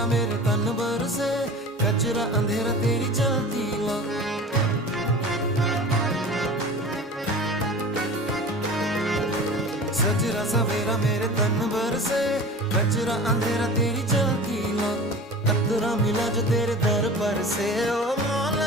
सवेरा मेरे तन बरसे, कचरा अंधेरा तेरी जलती ला। सजरा सवेरा मेरे तन बरसे, कचरा अंधेरा तेरी जलती ला। कतरा मिला जो तेरे दर पर से, ओ मौला